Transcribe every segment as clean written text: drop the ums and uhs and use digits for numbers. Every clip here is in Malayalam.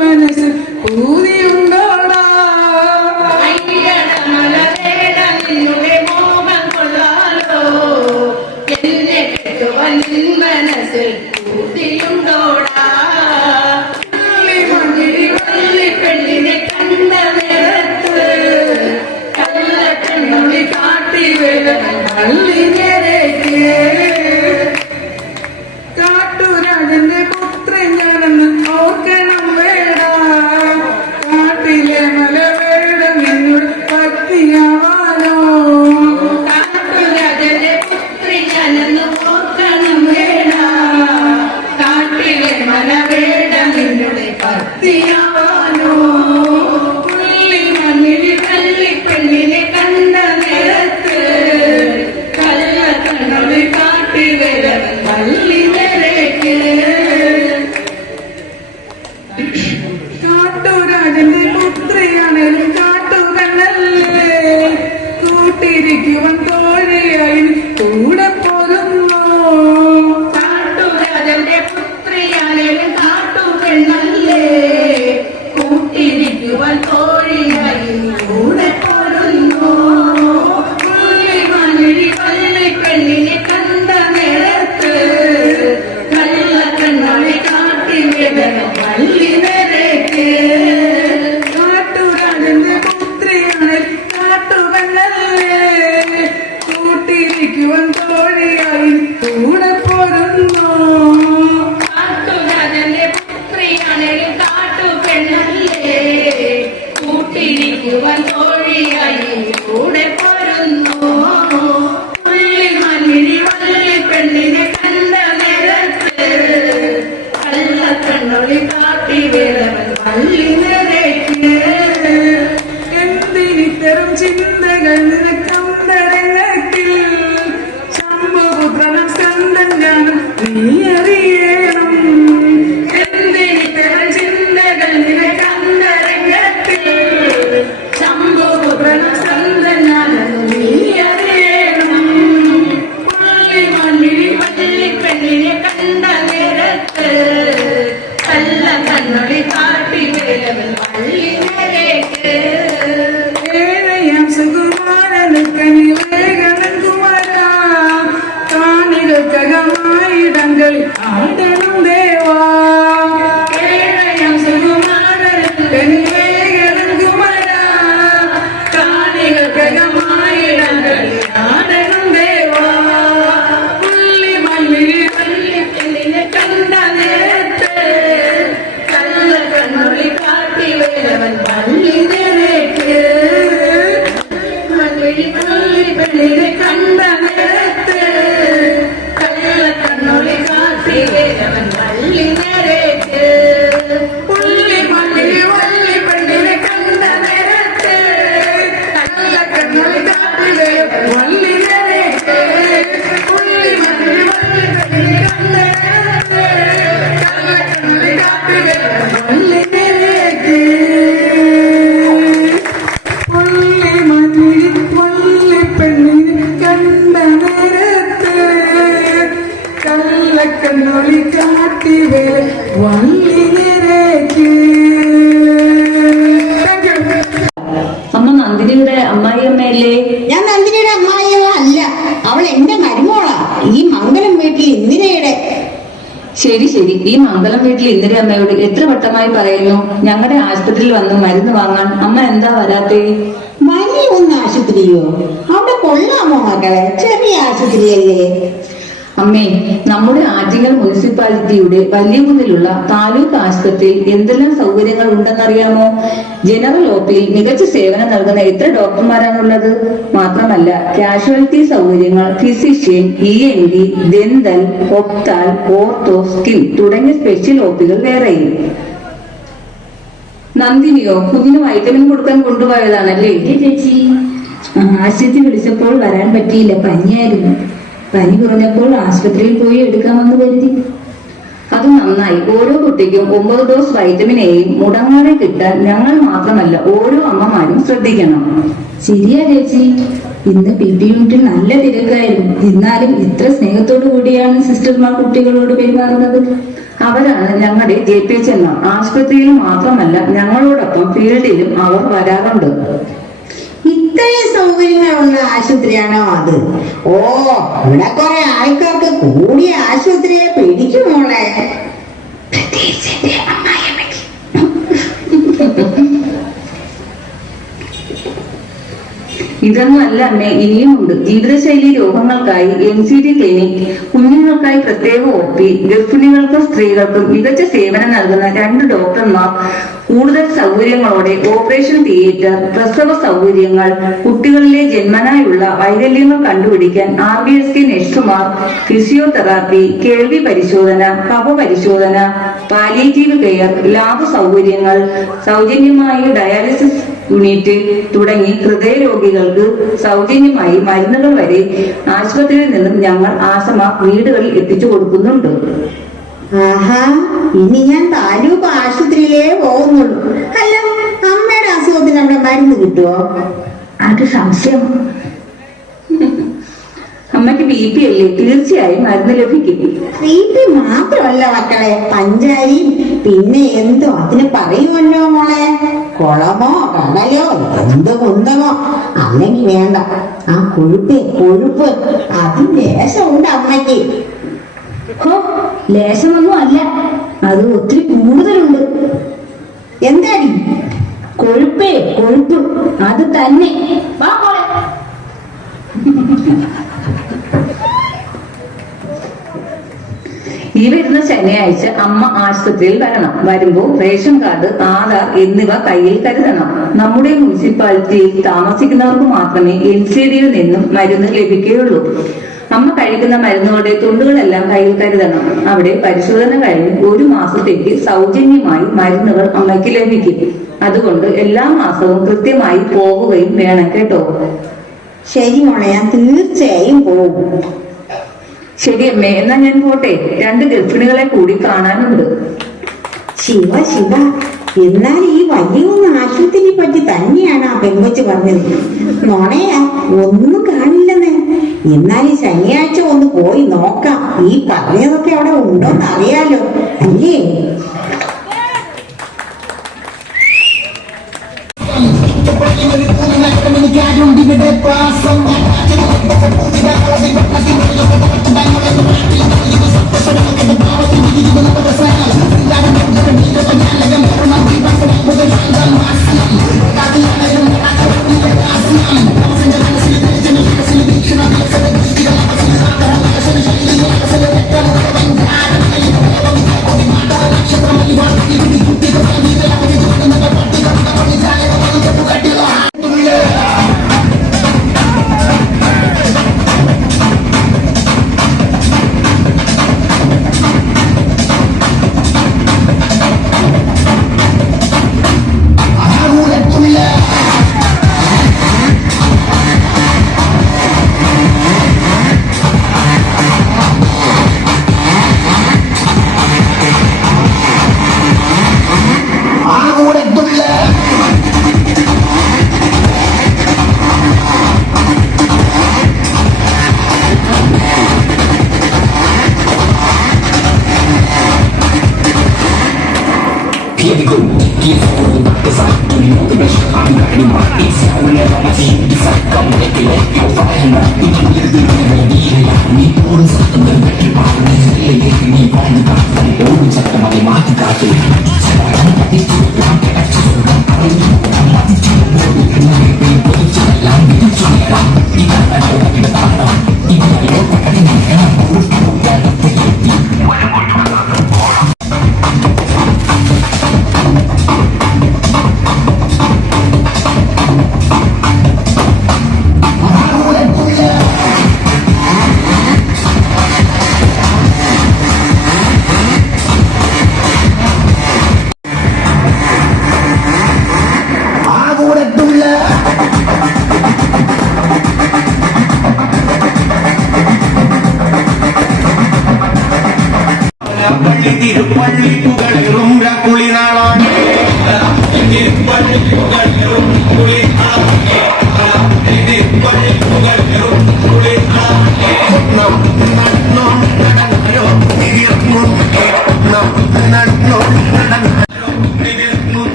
മനസ്സിൽ പൂതിയുണ്ടോടാ മനസ്സിൽ പൂതിയുണ്ടോടാ വള്ളി പെണ്ണിനെ കണ്ട നേരത്ത് കള്ള കണ്ണൊളി കാട്ടി വരും വള്ളി നേരേക്ക് കാട്ടുരാജന്റെ പുത്രൻ ഞാനെന്ന് ഓർക്കണം വേടാ കാട്ടിലെ മലവേട നിന്നോട് പറ്റിയാവാനോ കാട്ടുരാജന്റെ പുത്രി ഞാനെന്ന് ഓർക്കണം വേടാ കാട്ടിലെ മലവേട നിന്നോട് പറ്റിയാവാനോ പുള്ളി മണ്ണിൽ കള്ളി പെണ്ണിനെ കണ്ട നേരത്ത് കള്ള കണ്ണൊളി കാട്ടി വരും വള്ളി നേരേക്ക് കാട്ടുരാജന്റെ പുത്രിയാണേലും കാട്ടുകണ്ണല്ലേ കൂട്ടിരിക്കുവാൻ തോഴിയായി കൂടെ പോരുന്നു കാട്ടുരാജന്റെ പുത്രിയാണേലും കാട്ടുപെണ്ണല്ലേ കൂട്ടിരിക്കുവാൻ തോഴിയായി കൂടെ പോരുന്നു പുള്ളി മണിഴി വള്ളി പെണ്ണിനെ കണ്ട നേരത്ത് കള്ള കണ്ണൊളി കാട്ടി വേദന വള്ളി നേരേക്ക് കാട്ടുരാജന്റെ പുത്രിയാണേൽ കാട്ടുകണ്ണല്ലേ കൂട്ടിരിക്കുവാൻ തോഴിയായി കൂടെ പോരുന്നു കാട്ടുരാജന്റെ പുത്രിയാണേലും കാട്ടുപെണ്ണല്ലേ കൂട്ടിരിക്കുവാൻ തോഴിയായി കൂടെ പോരുന്നു പുള്ളി മണിഴി വള്ളി പെണ്ണിനെ കണ്ട നേരത്ത് കള്ള കണ്ണൊളി കാട്ടി വേദവൻ വള്ളി നേരേക്ക് എന്തിനിത്തരം ചിന്തകൾ നിനക്കൗണ്ടരങ്ങത്തിൽ ശംഭുപുത്രനും സ്കന്ദൻ ഞാനും നീ അറിയണം എന്തിനിത്തരം ചിന്തകൾ നിനക്കന്തരംഗത്തിൽ ശംഭുപുത്രനും സ്കന്ദനാണെന്ന് നീ അറിയണം പുള്ളി മണ്ണിഴി വള്ളി പെണ്ണിനെ കണ്ട നേരത്ത് കള്ള കണ്ണൊളി കാട്ടി വേലവൻ വള്ളി നേരേക്ക് ഏഴയാം സുകുമാരന് കനിവേഗനൻ കുമാര കാണികൾക്കകമായിടങ്ങളിൽ ആടണം ദേവാ ഏഴയം സുകുമാരൻ കനിവേഗനൻ കുമാര കാണികൾക്കകമായിടങ്ങളിൽ ആടണം ദേവാ പുള്ളി മണ്ണിഴി വള്ളി പെണ്ണിനെ കണ്ട നേരത്ത് കള്ള കണ്ണൊളി കാട്ടി വേലവൻ വള്ളി നേരേക്ക് മണ്ണിഴി വള്ളി പെണ്ണിനെ കണ്ട നേരത്ത് കള്ള കണ്ണൊളി കാട്ടി വേലവൻ വള്ളി നേരേക്ക് പുള്ളി മണ്ണിഴി വള്ളി പെണ്ണിനെ കണ്ട നേരത്ത് കള്ള കണ്ണൊളി കാട്ടി വേലവൻ വള്ളി നേരേക്ക് പുള്ളി മണ്ണിഴി വള്ളി പെണ്ണിനെ കണ്ട നേരത്ത് കള്ള കണ്ണൊളി കാട്ടി വേലവൻ വള്ളി നേരേക്ക് പുള്ളി മണ്ണിൽ വള്ളി പെണ്ണിനെ കണ്ട നേരത്ത് കള്ളക്കണ്ണൊളി കാട്ടി വേല വള്ളി നിരക്ക്. അമ്മ നന്ദിനിയുടെ അമ്മായിയമ്മയല്ലേ? ഞാൻ നന്ദിനിയുടെ അമ്മായിയോ അല്ല, അവൾ എന്റെ മരുമോളാ. ഈ മംഗലം വീട്ടിൽ ഇന്ദിരയുടെ. ശരി ശരി. ഈ മംഗലം വീട്ടിൽ ഇന്ദിര അമ്മയോട് എത്ര വട്ടമായി പറയുന്നു ഞങ്ങളുടെ ആശുപത്രിയിൽ വന്ന് മരുന്ന് വാങ്ങാൻ. അമ്മ എന്താ വരാത്തേ? വലിയ ഒന്ന് ആശുപത്രിയോ? അവിടെ കൊള്ളാമോ മകളെ? ചെറിയ ആശുപത്രിയല്ലേ? അമ്മേ, നമ്മുടെ ആറ്റിങ്ങൽ മുനിസിപ്പാലിറ്റിയുടെ വലിയകുന്നിലുള്ള താലൂക്ക് ആശുപത്രിയിൽ എന്തെല്ലാം സൗകര്യങ്ങൾ ഉണ്ടെന്നറിയാമോ? ജനറൽ ഒപിയിൽ മികച്ച സേവനം നൽകുന്ന എത്ര ഡോക്ടർമാരാണുള്ളത്? മാത്രമല്ല കാഷ്വാലിറ്റി സൗകര്യങ്ങൾ, physician, ENT, dental, ophthal, ortho, skin തുടങ്ങിയ സ്പെഷ്യൽ ഒപികൾ വേറെയും. നന്ദിനിയോ കുഞ്ഞിന് വൈറ്റമിൻ കൊടുക്കാൻ കൊണ്ടുപോയതാണല്ലേ? ചേച്ചി, ആശുപത്രി വിളിച്ചപ്പോൾ വരാൻ പറ്റിയില്ല, പനിയായിരുന്നു. പനി കുറഞ്ഞപ്പോൾ ആശുപത്രിയിൽ പോയി എടുക്കാമെന്ന് കരുതി. അത് നന്നായി. ഓരോ കുട്ടിക്കും 9 ഡോസ് വൈറ്റമിൻ എയും മുടങ്ങാതെ കിട്ടാൻ ഞങ്ങൾ മാത്രമല്ല ഓരോ അമ്മമാരും ശ്രദ്ധിക്കണം. ശരിയാ ചേച്ചി, ഇന്ന് PP യൂണിറ്റിൽ നല്ല തിരക്കായിരുന്നു. എന്നാലും ഇത്ര സ്നേഹത്തോടു കൂടിയാണ് സിസ്റ്റർമാർ കുട്ടികളോട് പെരുമാറുന്നത്. അവരാണ് ഞങ്ങളുടെ JPHമാർ. ആശുപത്രിയിൽ മാത്രമല്ല ഞങ്ങളോടൊപ്പം ഫീൽഡിലും അവർ വരാറുണ്ട്. ഇത്രയും സൗകര്യങ്ങളുള്ള ആശുപത്രിയാണോ അത്? ഓ, ഇവിടെ കുറെ ആൾക്കാർക്ക് കൂടിയ ആശുപത്രിയെ പിടിക്കും മോളെ. പ്രത്യേകിച്ച് എന്റെ അമ്മായിയമ്മയ്ക്ക്. ഇതൊന്നും അല്ല അമ്മേ, ഇനിയുമുണ്ട്. ജീവിതശൈലി രോഗങ്ങൾക്കായി MCD ക്ലിനിക്, കുഞ്ഞുങ്ങൾക്കായി പ്രത്യേക OP, ഗർഭിണികൾക്കും സ്ത്രീകൾക്കും മികച്ച സേവനം നൽകുന്ന 2 ഡോക്ടർമാർ, കൂടുതൽ സൗകര്യങ്ങളോടെ ഓപ്പറേഷൻ തിയേറ്റർ, പ്രസവ സൗകര്യങ്ങൾ, കുട്ടികളിലെ ജന്മനായുള്ള വൈകല്യങ്ങൾ കണ്ടുപിടിക്കാൻ RBSK നഴ്സുമാർ, ഫിസിയോതെറാപ്പി, കേൾവി പരിശോധന, കഫ പരിശോധന, പാലിയേറ്റീവ് കെയർ, ലാബ് സൗകര്യങ്ങൾ, സൗജന്യമായ ഡയാലിസിസ് യൂണിറ്റ് തുടങ്ങി ഹൃദയരോഗികൾക്ക് സൗജന്യമായി മരുന്നുകൾ വരെ ആശുപത്രിയിൽ നിന്നും ഞങ്ങൾ ആശമാർ വീടുകളിൽ എത്തിച്ചു കൊടുക്കുന്നുണ്ട്. ആഹാ, ഇനി ഞാൻ താലൂക്ക് ആശുപത്രിയിലേ പോകുന്നുള്ളൂ. അല്ല, അമ്മയുടെ അസുഖത്തിന് അവിടെ മരുന്ന് കിട്ടുമോ? അത് സംശയം. അമ്മയ്ക്ക് BP അല്ലേ? തീർച്ചയായും മരുന്ന് ലഭിക്കും. BP മാത്രമല്ല മക്കളെ, പഞ്ചാരി, പിന്നെ എന്തോ അതിന് പറയുമല്ലോ മോളെ, കുളമോ കടലോ എന്ത് കുന്തമോ. അല്ലെങ്കിൽ വേണ്ട, ആ കൊഴുപ്പ് അതിന് ലേശമുണ്ട് അമ്മയ്ക്ക്. ഹോ, ലേശമൊന്നും അല്ല, അത് ഒത്തിരി കൂടുതലുണ്ട്. എന്താടി? കൊഴുപ്പേ കൊഴുപ്പ്, അത് തന്നെ. വാ മോളെ. ഈ വരുന്ന ശനിയാഴ്ച അമ്മ ആശുപത്രിയിൽ വരണം. വരുമ്പോ റേഷൻ കാർഡ്, ആധാർ എന്നിവ കയ്യിൽ കരുതണം. നമ്മുടെ മുനിസിപ്പാലിറ്റിയിൽ താമസിക്കുന്നവർക്ക് മാത്രമേ NCDയിൽ നിന്നും മരുന്ന് ലഭിക്കുകയുള്ളൂ. അമ്മ കഴിക്കുന്ന മരുന്നുകളുടെ തുണ്ടുകളെല്ലാം കയ്യിൽ കരുതണം. അവിടെ പരിശോധന കഴിഞ്ഞ് 1 മാസത്തേക്ക് സൗജന്യമായി മരുന്നുകൾ അമ്മയ്ക്ക് ലഭിക്കും. അതുകൊണ്ട് എല്ലാ മാസവും കൃത്യമായി പോകുകയും വേണം കേട്ടോ. ശരി മോളെ, ഞാൻ തീർച്ചയായും പോകും. ശരി അമ്മേ, എന്നാ ഞാൻ പോട്ടെ. 2 ഗർഭിണികളെ കൂടി കാണാനുണ്ട്. ശിവ, എന്നാൽ ഈ വലിയൊന്ന് ആശുപത്രിയെ പറ്റി തന്നെയാണ് ആ പെങ്കൊച്ച് പറഞ്ഞത്. നോണയാ, ഒന്നും കാണില്ലെന്നേ. എന്നാൽ ഈ ശനിയാഴ്ച ഒന്ന് പോയി നോക്കാം. ഈ പറഞ്ഞതൊക്കെ അവിടെ ഉണ്ടോന്ന് അറിയാലോ, അല്ലേ?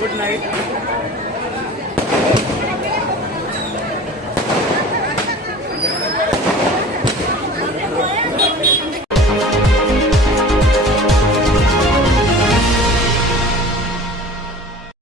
Good night.